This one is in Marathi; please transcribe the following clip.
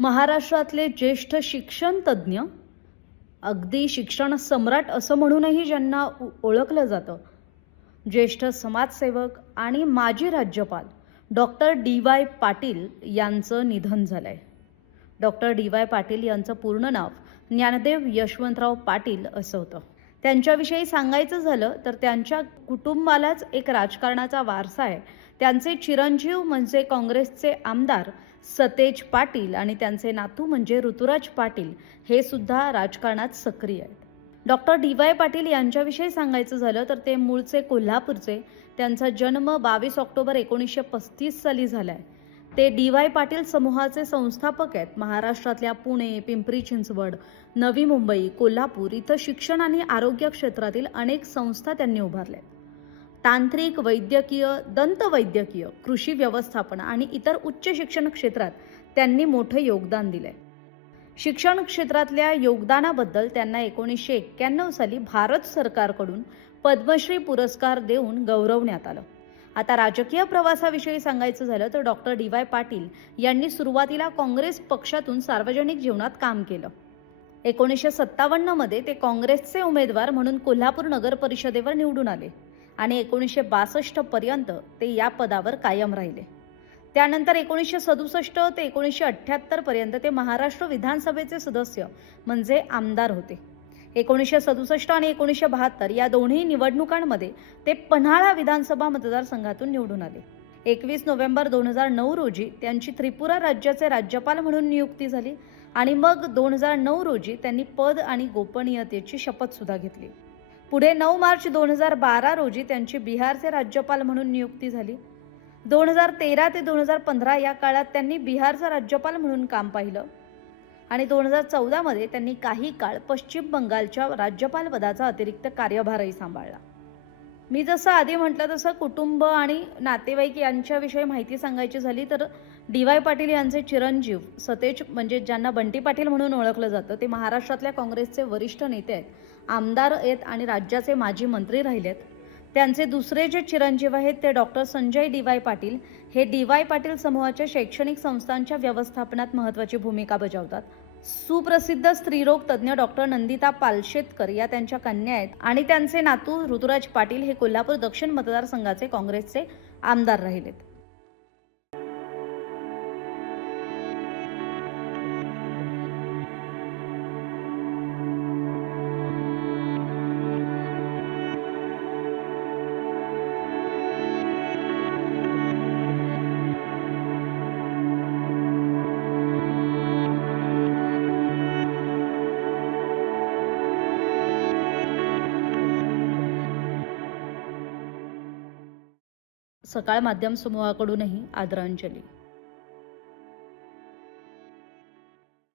महाराष्ट्रातले ज्येष्ठ शिक्षण तज्ज्ञ, अगदी शिक्षण सम्राट असं म्हणूनही ज्यांना ओळखलं जातं, ज्येष्ठ समाजसेवक आणि माजी राज्यपाल डॉक्टर डी.वाय. पाटील यांचं निधन झालंय. Doctor DY. पाटील यांचं पूर्ण नाव ज्ञानदेव यशवंतराव पाटील असं होतं. त्यांच्याविषयी सांगायचं झालं तर त्यांच्या कुटुंबालाच एक राजकारणाचा वारसा आहे. त्यांचे चिरंजीव म्हणजे काँग्रेसचे आमदार सतेज पाटील आणि त्यांचे नातू म्हणजे ऋतुराज पाटील हे सुद्धा राजकारणात सक्रिय आहेत. Doctor DY. पाटील यांच्याविषयी सांगायचं झालं तर ते मूळचे कोल्हापूरचे. त्यांचा जन्म 22 ऑक्टोबर 1935 साली झालाय. ते डी.वाय. पाटील समूहाचे संस्थापक आहेत. महाराष्ट्रातल्या पुणे, पिंपरी चिंचवड, नवी मुंबई, कोल्हापूर इथं शिक्षण आणि आरोग्य क्षेत्रातील अनेक संस्था त्यांनी उभारल्या. तांत्रिक, वैद्यकीय, दंतवैद्यकीय, कृषी व्यवस्थापन आणि इतर उच्च शिक्षण क्षेत्रात त्यांनी मोठं योगदान दिलंय. शिक्षण क्षेत्रातल्या योगदानाबद्दल त्यांना 1991 साली भारत सरकारकडून पद्मश्री पुरस्कार देऊन गौरवण्यात आलं. आता राजकीय प्रवासाविषयी सांगायचं झालं तर डॉक्टर डी.वाय. पाटील यांनी सुरुवातीला काँग्रेस पक्षातून सार्वजनिक जीवनात काम केलं. 1957 मध्ये ते काँग्रेसचे उमेदवार म्हणून कोल्हापूर नगर परिषदेवर निवडून आले आणि 1962 पर्यंत ते या पदावर कायम राहिले. त्यानंतर 1967 ते 1978 पर्यंत ते महाराष्ट्र विधानसभेचे सदस्य म्हणजे आमदार होते. 1967 आणि 1972 या दोन्ही निवडणुकांमध्ये ते पन्हाळा विधानसभा मतदारसंघातून निवडून आले. 21 नोव्हेंबर 2009 रोजी त्यांची त्रिपुरा राज्याचे राज्यपाल म्हणून नियुक्ती झाली आणि मग 2009 रोजी त्यांनी पद आणि गोपनीयतेची शपथ सुद्धा घेतली. पुढे 9 मार्च 2012 रोजी त्यांची बिहारचे राज्यपाल म्हणून नियुक्ती झाली. 2013 ते 2015 या काळात त्यांनी बिहारचा राज्यपाल म्हणून काम पाहिलं आणि 2014 मध्ये त्यांनी काही काळ पश्चिम बंगालच्या राज्यपाल पदाचा अतिरिक्त कार्यभारही सांभाळला. मी जसं आधी म्हटलं तसं कुटुंब आणि नातेवाईक यांच्याविषयी माहिती सांगायची झाली तर डी.वाय. पाटील यांचे चिरंजीव सतेज म्हणजे ज्यांना बंटी पाटील म्हणून ओळखलं जातं, ते महाराष्ट्रातल्या काँग्रेसचे वरिष्ठ नेते आहेत, आमदार आहेत आणि राज्याचे माजी मंत्री राहिलेत. त्यांचे दुसरे जे चिरंजीव आहेत ते डॉक्टर संजय डी.वाय. पाटील. हे डी.वाय. पाटील समूहाच्या शैक्षणिक संस्थांच्या व्यवस्थापनात महत्त्वाची भूमिका बजावतात. सुप्रसिद्ध स्त्रीरोग तज्ज्ञ डॉक्टर नंदिता पालशेतकर या त्यांच्या कन्या आहेत आणि त्यांचे नातू ऋतुराज पाटील हे कोल्हापूर दक्षिण मतदारसंघाचे काँग्रेसचे आमदार राहिलेत. सकाळ माध्यम समूहाकडूनही आदरांजली.